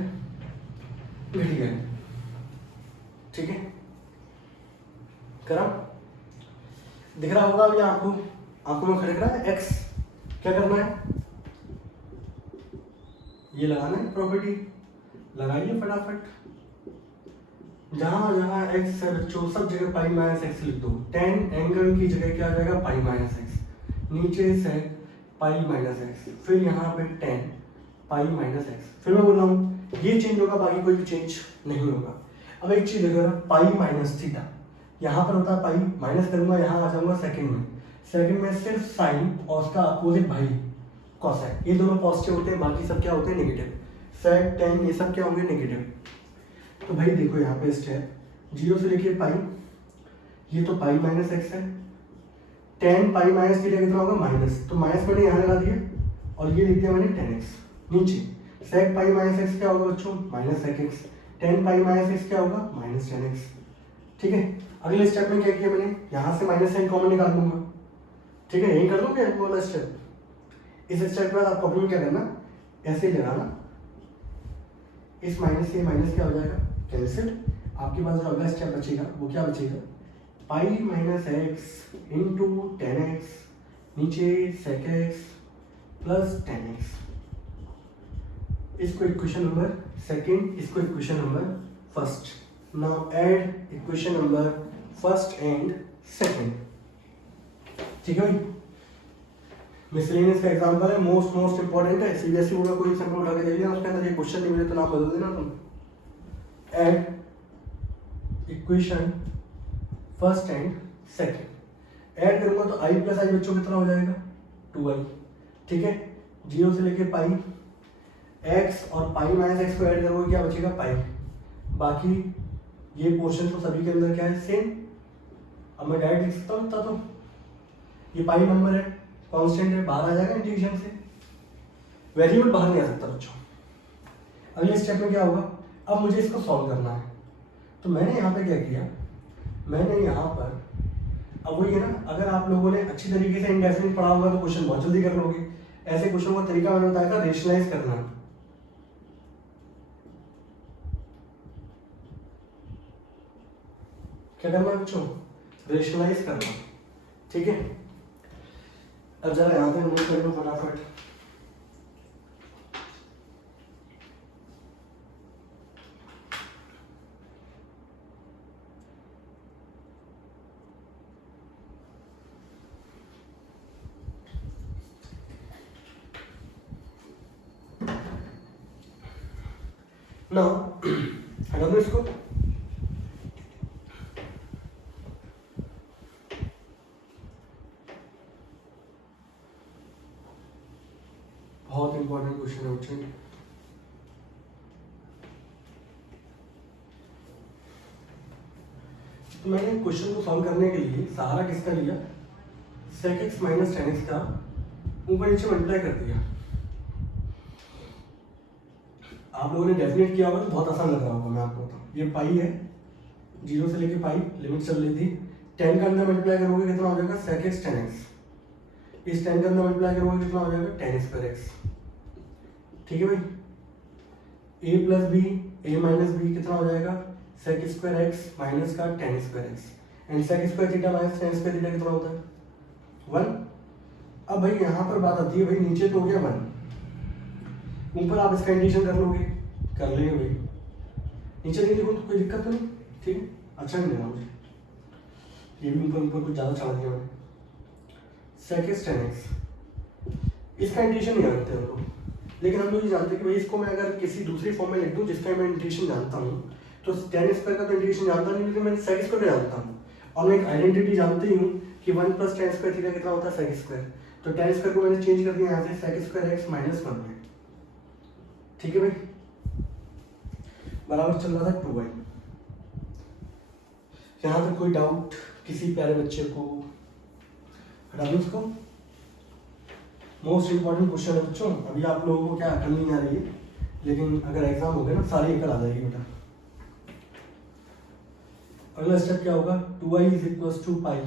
घटिया है, ठीक है, करा दिख रहा होगा अभी आपको, आंखों में खटक रहा है एक्स, क्या करना है, ये लगाना है प्रॉपर्टी, लगाइए फटाफट, जहां जहां एक्स है बच्चों सब जगह पाई माइनस एक्स लिख दो, टेन एंगल की जगह क्या आ जाएगा पाई माइनस एक्स, नीचे से पाई माइनस एक्स, फिर यहाँ पे टेन पाई माइनस एक्स, फिर मैं बोल रहा हूँ ये चेंज होगा, बाकी कोई भी चेंज नहीं होगा। अब एक चीज देखो, पाई माइनस थीटा, यहाँ पर होता है पाई, माइनस करूंगा, यहाँ आ जाऊंगा सेकंड में सिर्फ साइन और उसका अपोजिट भाई कॉसेक, ये दोनों पॉजिटिव होते हैं, बाकी सब क्या होते हैं नेगेटिव, सेक टेन ये सब क्या होंगे नेगेटिव। तो भाई देखो यहाँ पे स्टेप 0 से लेके पाई, ये तो पाई माइनस एक्स है, टेन पाई माइनस थीटा कितना होगा माइनस, तो माइनस मैंने यहाँ लगा दिया, और ये लिख दिया मैंने टेन एक्स, नीचे सेक पाई माइनस एक्स क्या होगा बच्चों minus sec x, tan pi minus x क्या होगा माइनस टेन एक्स, ठीक है। अगले स्टेप में क्या किया मैंने, यहाँ से माइनस साइन कॉमन निकाल दूंगा, ठीक है, यही कर दोगे वाला स्टेप। इस स्टेप के बाद आपको अपने क्या करना, ऐसे ही लगाना, इस माइनस से माइनस क्या हो जाएगा कैंसिल, आपके पास जो अगला स्टेप बचेगा वो क्या बचेगा, pi minus x into tan x, नीचे sec x plus tan x, इसको इक्वेशन नंबर सेकेंड, इसको equation number first. Now add equation number first and second, ठीक है भाई। मिसलेनियस का एग्जांपल है, मोस्ट इंपॉर्टेंट है, सीबीएसई बोर्ड का कोई एग्जांपल उठा के दे दिया उसके अंदर ये क्वेश्चन नहीं मिले तो नाम बदल देना तुम। Add equation first and second, add करूंगा तो आई प्लस आई बच्चों कितना हो जाएगा 2i, ठीक है, 0 से लेके पाई, एक्स और पाई माइनस एक्स को ऐड करोगे क्या बचेगा पाई, बाकी ये पोर्शन तो सभी के अंदर क्या है सेम। अब मैं डायरेक्ट लिख सकता हूँ, तो ये पाई नंबर है, कांस्टेंट है, बाहर आ जाएगा इंटीग्रेशन से, वेरिएबल बाहर नहीं आ सकता बच्चों। अगले स्टेप में क्या होगा, अब मुझे इसको सॉल्व करना है, तो मैंने यहाँ पे क्या किया, मैंने यहाँ पर, अब वही है ना, अगर आप लोगों ने अच्छी तरीके से इंडेफिनिट पढ़ा होगा तो क्वेश्चन बहुत जल्दी कर लोगे। ऐसे क्वेश्चन का तरीका मैंने बताया था रेशनलाइज करना, क्या करना है बच्चों, रेशनलाइज करना, ठीक है, अब जरा यहाँ पे नोट कर लो फटाफट। ना हटा दो इसको। बहुत इंपॉर्टेंट क्वेश्चन है बच्चे। तो मैंने क्वेश्चन को सॉल्व करने के लिए सहारा किसका लिया, sec x minus tan x का ऊपर नीचे मल्टीप्लाई कर दिया। आप लोगों ने डेफिनेट किया होगा तो बहुत आसान लग रहा होगा, मैं आपको बताऊं। ये पाई है, 0 से लेके पाई लिमिट चल रही थी। 10 का अंदर मल्टीप्लाई करोगे कितना हो जाएगा, sec x tan x। इस 10 का अंदर मल्टीप्लाई करोगे कितना हो जाएगा, tan स्क्वायर x। ठीक है भाई, a plus B a minus B कितना हो जाएगा, sec स्क्वायर x माइनस का tan square x। And sec square theta minus tan square theta कितना होता है, 1। अब भाई यहाँ पर बात आती है, भाई नीचे तो हो गया 1, ऊपर आप इसका इंटीग्रेशन कर लोगे, कर लेंगे भाई। नीचे नहीं लिखो तो कोई दिक्कत तो नहीं, ठीक है, अच्छा नहीं लगा मुझे, ये भी ऊपर ऊपर कुछ ज़्यादा चढ़ा दिया मैंने। sec x tan x, इसका इंटीग्रेशन नहीं जानते हम लोग, लेकिन हम लोग ये जानते हैं कि भाई इसको मैं अगर किसी दूसरी फॉर्म में लिख दूँ जिसका मैं इंटीग्रेशन जानता हूँ, तो tan स्क्वायर का तो इंटीग्रेशन जानता नहीं, लेकिन मैं sec स्क्वायर का जानता हूँ। और मैं एक आइडेंटिटी जानती हूँ कि 1 प्लस tan स्क्वायर थीटा कितना होता है, sec स्क्वायर। तो tan स्क्वायर को मैंने चेंज कर दिया यहाँ से sec स्क्वायर x माइनस 1 में। ठीक है भाई, बराबर चल रहा था 2y। यहाँ तक कोई डाउट किसी प्यारे बच्चे को, हटा दो इसको। मोस्ट इंपॉर्टेंट क्वेश्चन है बच्चों। अभी आप लोगों को क्या अकल नहीं आ रही है, लेकिन अगर एग्जाम हो गया ना सारी अकल आ जाएगी बेटा। अगला स्टेप क्या होगा, 2y is equals to pi,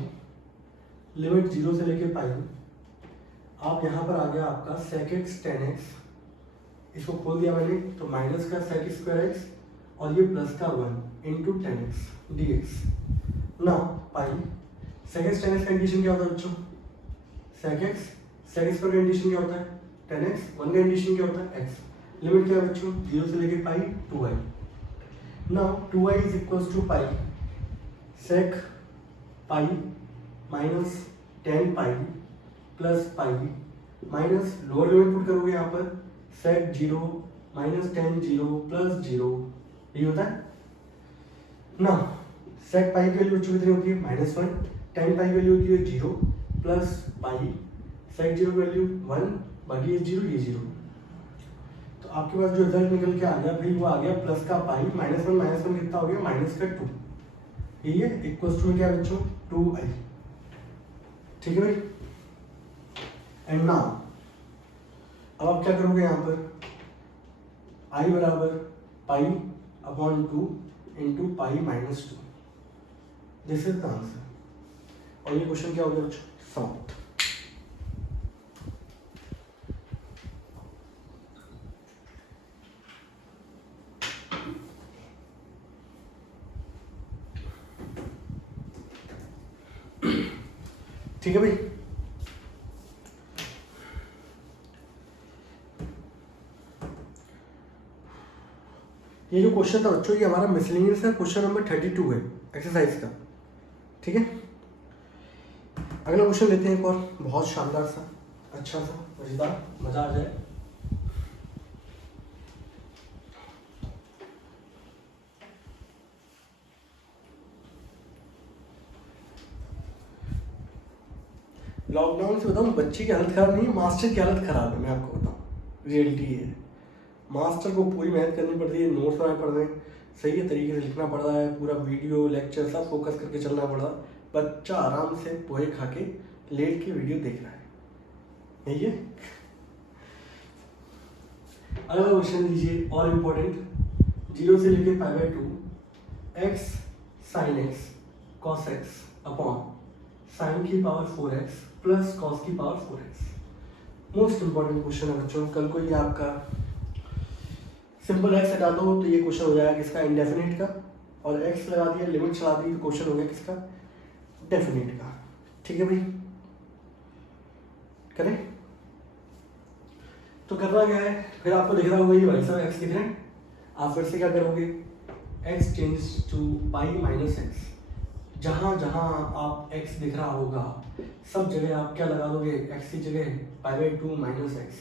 limit 0 से लेके पाई। आप यहाँ पर आ गया आपका sec x tan x, इसको खोल दिया मैंने तो माइनस का sec स्क्वायर x और ये प्लस का 1 इंटू tan x dx ना पाई। sec x tan x का इंटीग्रेशन क्या होता है बच्चों, sec x sec स्क्वायर का इंटीग्रेशन क्या होता है, tan x, 1 का इंटीग्रेशन क्या होता है, x। लिमिट क्या है बच्चों, 0 से लेके pi 2y। Now 2y is equals to pi sec pi minus tan pi plus pi minus lower limit put करोगे यहाँ पर sec 0 माइनस tan 0 प्लस 0, ये होता है ना। sec पाई की वैल्यू बच्चों कितनी होती है, -1। tan पाई की वैल्यू होती है 0 प्लस पाई। sec 0 की वैल्यू 1, बाकी ये 0 ये 0। तो आपके पास जो रिजल्ट निकल के आ गया भाई वो आ गया प्लस का पाई -1 कितना हो गया, माइनस का 2। ये इक्वल्स टू क्या है बच्चों, 2i। ठीक है भाई, एंड नाउ अब आप क्या करोगे यहाँ पर, i बराबर pi upon 2 into pi minus 2, this is the answer. और ये क्वेश्चन क्या हो गया बच्चों, सॉल्व। ठीक है भाई, ये जो क्वेश्चन था बच्चों ये हमारा मिसलेनियस है, क्वेश्चन नंबर 32 है एक्सरसाइज का। ठीक है, अगला क्वेश्चन लेते हैं एक और बहुत शानदार सा, अच्छा सा, मजेदार, मजा आ जाए। लॉकडाउन से बताऊँ बच्चे की हालत खराब नहीं है, मास्टर की हालत खराब है, मैं आपको बताऊँ रियलिटी है। मास्टर को पूरी मेहनत करनी पड़ती है, नोट्स बनाने पड़ रहे हैं, सही है तरीके से लिखना पड़ रहा है, पूरा वीडियो लेक्चर सब फोकस करके चलना पड़ रहा है। बच्चा आराम से पोहे खा के लेट के वीडियो देख रहा है, यही है। अगला क्वेश्चन लीजिए और इम्पोर्टेंट, 0 से लेके π/2 x sin x cos x upon sin की पावर 4x प्लस cos की power 4x। Most important question है बच्चों, कल को ये आपका सिंपल x हटा दो तो ये क्वेश्चन हो जाएगा किसका, इंडेफिनिट का, और x लगा दिया लिमिट चला दी तो क्वेश्चन हो गया किसका, डेफिनिट का। ठीक है भाई, करें? तो करना क्या है, फिर आपको दिख रहा होगा ये भाई साहब एक्स दिख रहे हैं, आप फिर से क्या करोगे, x change to pi minus x, जहाँ जहाँ आप x दिख रहा होगा सब जगह आप क्या लगा दोगे, x की जगह pi by two minus x,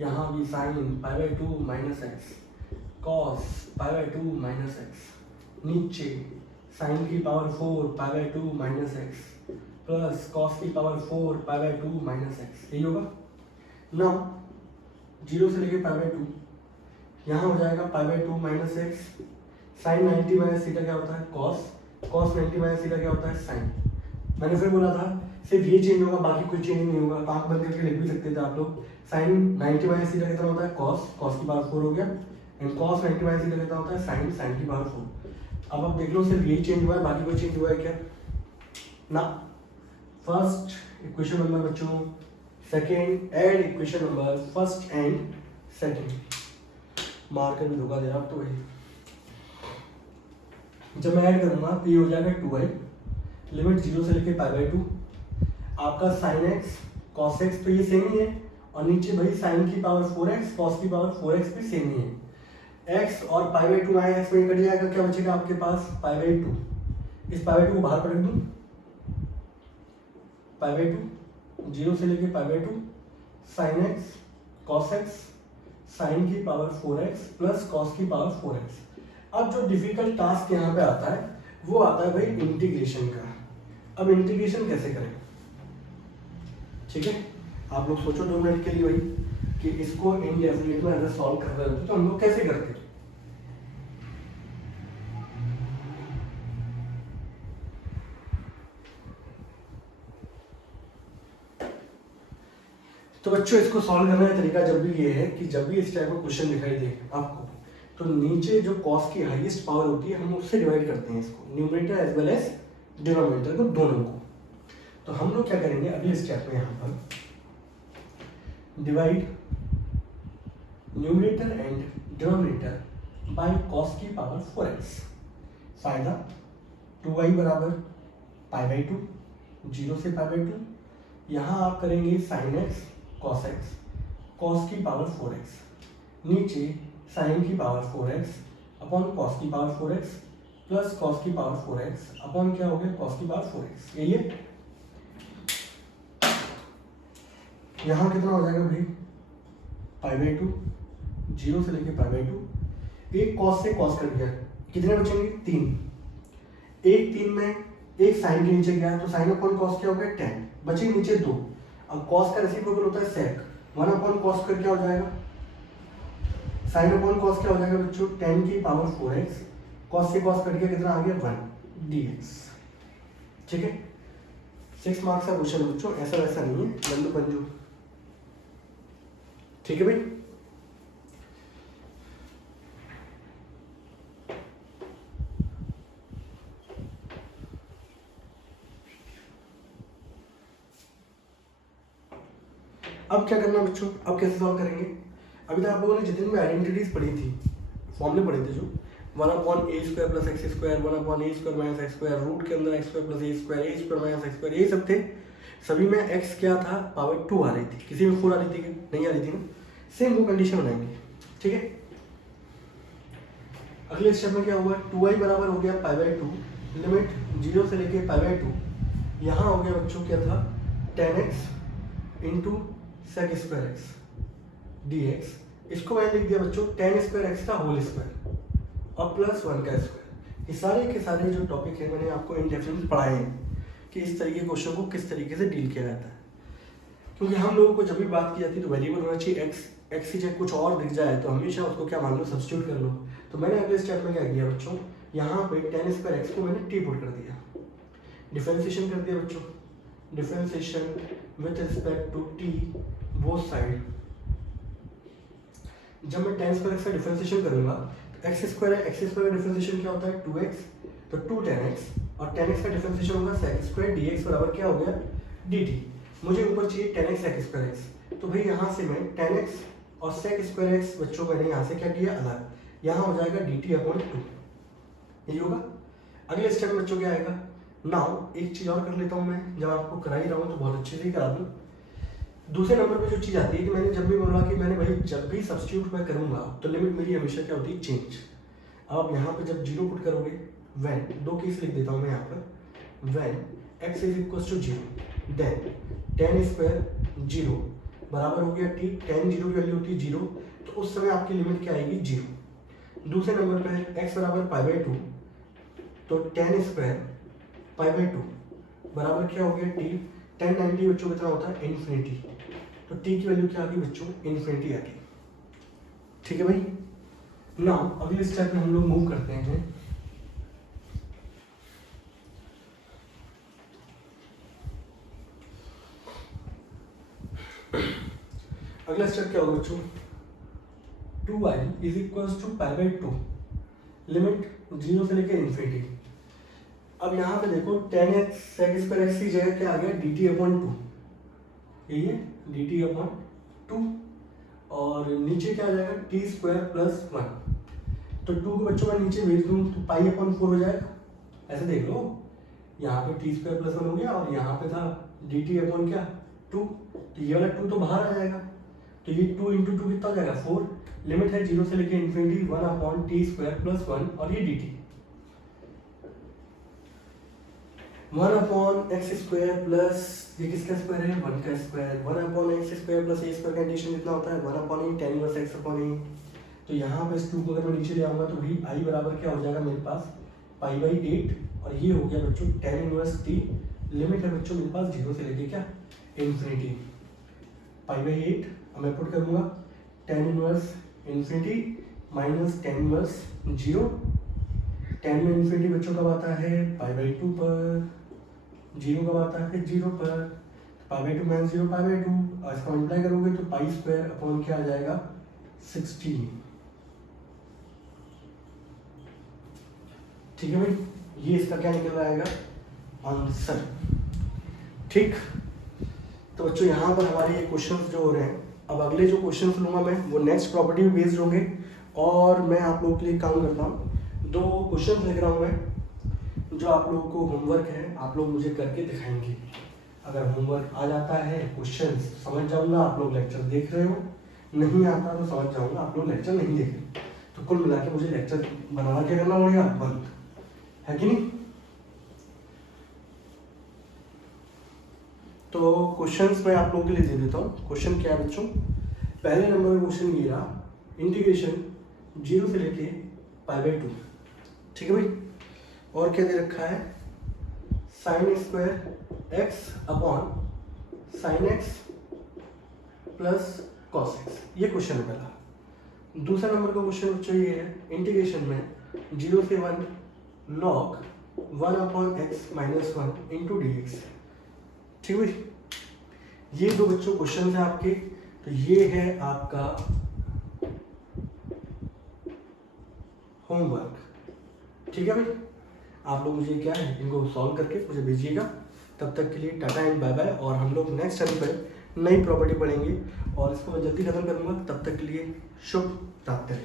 यहाँ भी sine pi by two minus x, cos pi by two minus x, नीचे साइन की power 4 pi by two minus x plus cos की power 4 pi by two minus x, यही होगा ना। 0 से लेके पाई बाई टू, यहाँ हो जाएगा pi by two minus x, sine 90 minus theta क्या होता है कॉस, कॉस 90 माइनस थीटा क्या होता है साइन। मैंने फिर बोला था सिर्फ ये चेंज होगा, बाकी कोई चेंज नहीं होगा, आंख बंद करके लिख भी सकते थे आप लोग। साइन 90 माइनस थीटा कितना होता है कॉस, कॉस की पावर 4 हो गया, एंड कॉस 90 माइनस थीटा कितना होता है साइन, साइन की पावर 4। अब आप देख लो सिर्फ यही चेंज हुआ है, बाकी कोई चेंज हुआ है क्या ना। फर्स्ट इक्वेशन नंबर बच्चों, second add equation number first and second, marker भी धोखा दे रहा तो वही, जब मैं ऐड करूंगा तो ये हो जाएगा 2i, लिमिट 0 से लेके पाई बाई टू, आपका साइन एक्स कॉस एक्स तो ये सेम ही है, और नीचे भाई साइन की पावर 4x कॉस की पावर 4x भी सेम ही है। x और पाई बाई टू आए, x में कट जाएगा, क्या बचेगा आपके पास पाई बाई टू, इस पाई बाई टू को बाहर पलट दूँ, पाई बाई टू 0 से लेके pi by two, sine x cos x sine की पावर 4x प्लस कॉस की पावर 4x। अब जो डिफिकल्ट टास्क यहाँ पे आता है वो आता है भाई इंटीग्रेशन का। अब इंटीग्रेशन कैसे करें, ठीक है, आप लोग सोचो 2 मिनट के लिए भाई कि इसको इनडेफिनिट में अगर सॉल्व कर रहे होते तो हम लोग कैसे करते। तो बच्चों इसको सॉल्व करने का तरीका जब भी ये है कि जब भी इस टाइप का क्वेश्चन दिखाई दे आपको, तो नीचे जो कॉस की हाईएस्ट पावर होती है हम उससे डिवाइड करते हैं इसको, numerator as well as denominator को, दोनों को। तो हम लोग क्या करेंगे अगले स्टेप में, यहाँ पर divide numerator and denominator by cos की पावर 4x, फायदा 2y बराबर पाई बाई टू, 0 से पाई बाई टू, यहाँ आप करेंगे sign x cos x, cos की पावर 4x, नीचे साइन की पावर 4x अपॉन कॉस की पावर 4x प्लस कॉस की पावर 4x अपॉन क्या हो गया कॉस की पावर 4x, यही है। यहाँ कितना हो जाएगा भाई पाई बाई टू, 0 से लेके पाई बाई टू, एक कॉस से कॉस कट गया, कितने बचेंगे 3, एक 3 में एक साइन के नीचे गया तो साइन अपॉन कॉस क्या हो गया 10, बचे नीचे 2। अब कॉस का रेसिप्रोकल होता है सेक, 1 अपॉन कॉस का क्या हो जाएगा, साइन अपॉन कॉस क्या हो जाएगा बच्चों 10 की पावर 4x, कॉस से कॉस कट गया कितना आ गया 1 dx, ठीक है। 6 मार्क्स का क्वेश्चन बच्चों, ऐसा वैसा नहीं है लंदू पंजू, ठीक है भाई। अब क्या करना बच्चों, अब कैसे सॉल्व करेंगे। अभी तक आप लोगों ने जितनी भी आइडेंटिटीज पढ़ी थी, फॉर्मूले पढ़े थे जो 1/a² plus x square, 1/a² minus x square, root के अंदर x² plus a² minus x square, ये सब थे, सभी में x क्या था पावर 2 आ रही थी, किसी में 4 आ रही थी क्या, नहीं आ रही थी ना। सेम वो कंडीशन बनाएंगे, ठीक है। अगले स्टेप में क्या हुआ, 2i बराबर हो गया पाई बाई टू, लिमिट 0 से लेके पाई बाई टू, यहाँ हो गया बच्चों क्या था 10x into sec square x dx, इसको मैंने लिख दिया बच्चों 10 स्क्वायर एक्स का होल स्क्वायर और प्लस 1 का स्क्वायर। ये सारे के सारे जो टॉपिक है मैंने आपको इंडेफिनिट पढ़ाए हैं कि इस तरीके के क्वेश्चन को किस तरीके से डील किया जाता है, क्योंकि हम लोगों को जब भी बात की जाती है तो वेरिएबल होना चाहिए एक्स की जगह कुछ और दिख जाए तो हमेशा उसको क्या मान लो सब्स्टिट्यूट कर लो। तो मैंने अगले स्टेप में क्या किया बच्चों, यहाँ पे 10 स्क्वायर एक्स को मैंने टी पुट कर दिया, डिफरेंशिएशन कर दिया बच्चों, differentiation with respect to T both side. जब मैं 10 स्क्वायर एक्स का डिफरेंशिएशन करूंगा तो एक्स स्क्वायर का डिफरेंशिएशन क्या होता है 2x, तो 2 10x और 10x का डिफरेंशिएशन होगा sec स्क्वायर dx बराबर क्या हो गया dt। मुझे ऊपर चाहिए 10x sec स्क्वायर x, तो भाई यहाँ से मैं 10x और sec स्क्वायर x बच्चों मैंने यहाँ से क्या किया अलग, यहाँ हो जाएगा dt अपॉन 2, यही होगा। अगले स्टेप में बच्चों क्या आएगा, नाउ एक चीज़ और कर लेता हूँ मैं, जब आपको करा ही रहा हूँ तो बहुत अच्छे से ही करा दूँ। दूसरे नंबर पे जो चीज़ आती है कि मैंने जब भी बोला कि मैंने भाई जब भी सब्स्टिट्यूट मैं करूँगा तो लिमिट मेरी हमेशा क्या होती है, चेंज। अब यहाँ पे जब जीरो पुट करोगे, वैन दो केस लिख देता हूँ मैं यहाँ पर, when x is equal to zero then tan square zero बराबर हो गया टी, टेन जीरो की वैल्यू होती है जीरो, तो उस समय आपकी लिमिट क्या आएगी, जीरो। दूसरे नंबर पे एक्स बराबर पाई बाई टू, तो ten square pi by to बराबर क्या हो गया टी, 1090 बच्चों कितना होता है, इन्फिनिटी, तो टी की वैल्यू क्या आ गई बच्चों, इन्फिनिटी आ गई। ठीक है भाई। नाउ अगले स्टेप में हम लोग मूव करते हैं। अगला स्टेप क्या होगा बच्चों, 2y is equal to pi by two, limit zero से लेकर इन्फिनिटी। अब यहाँ पे देखो tan x sec square x की जगह क्या आ गया, डी टी अपॉन टू, यही है डी टी अपॉन टू, और नीचे क्या आ जाएगा टी स्क्वायर प्लस वन, तो टू को बच्चों मैं नीचे भेज दूँ तो पाई अपॉन फोर हो जाएगा, ऐसे देख लो, यहाँ पे टी स्क्वायर प्लस वन हो गया और यहाँ पे था डी टी अपॉन क्या टू, तो ये वाला टू तो बाहर आ जाएगा, तो ये टू इंटू टू कितना हो जाएगा, फोर, लिमिट है जीरो से लेके infinity, one upon t square plus one और ये d t, one upon x square plus ये किसका स्क्वायर है, वन का square, one upon x square plus a square का एडिशन कितना होता है, one upon a, tan inverse x upon a, तो यहाँ पे इस टू को अगर मैं नीचे ले आऊँगा तो भाई आई बराबर क्या हो जाएगा मेरे पास, पाई बाई एट, और ये हो गया बच्चों टेन इनवर्स टी, लिमिट है बच्चों मेरे पास जीरो से लेके क्या इन्फिनिटी, पाई बाई एट, अब मैं पुट करूँगा tan inverse infinity minus tan inverse zero, ten में इन्फिनिटी बच्चों कब आता है, पाई बाई टू पर, जीरो कब आता है, जीरो पर, पाई by two minus zero pi by to, और इसका मल्टीप्लाई करोगे तो पाई स्क्वायर अपॉन क्या आ जाएगा 16। ठीक है भाई, ये इसका क्या निकल आएगा आंसर। ठीक, तो बच्चों यहाँ पर हमारे ये क्वेश्चंस जो हो रहे हैं, अब अगले जो क्वेश्चंस लूँगा मैं वो नेक्स्ट प्रॉपर्टी बेस्ड होंगे, और मैं आप लोगों के लिए काम करता हूँ, दो क्वेश्चन लिख रहा हूँ मैं, जो आप लोगों को होमवर्क है, आप लोग मुझे करके दिखाएंगे। अगर होमवर्क आ जाता है, क्वेश्चन समझ जाऊंगा, आप लोग लेक्चर देख रहे हो, नहीं आता तो समझ जाऊंगा आप लोग लेक्चर नहीं देख रहे, तो कुल मिला के मुझे लेक्चर बनाना क्या करना पड़ेगा, बंद, है कि नहीं। तो क्वेश्चंस मैं आप लोगों के लिए दे देता हूँ। क्वेश्चन क्या है बच्चों, पहले नंबर का क्वेश्चन ये रहा, इंटीग्रेशन जीरो से लेके पाई बाई टू, ठीक है भाई, और क्या दे रखा है, sine square x upon sine x plus cos x, ये क्वेश्चन है पहला। दूसरा नंबर का क्वेश्चन बच्चों ये है, इंटीग्रेशन में जीरो से one log one upon x minus one into D x, ठीक है भाई। ये दो बच्चों क्वेश्चन है आपके, तो ये है आपका होमवर्क, ठीक है भाई। आप लोग मुझे क्या है इनको सॉल्व करके मुझे भेजिएगा। तब तक के लिए टाटा एंड बाय बाय, और हम लोग नेक्स्ट टाइम पर नई प्रॉपर्टी पढ़ेंगे और इसको मैं जल्दी खत्म करूँगा। तब तक के लिए शुभ रात्रि।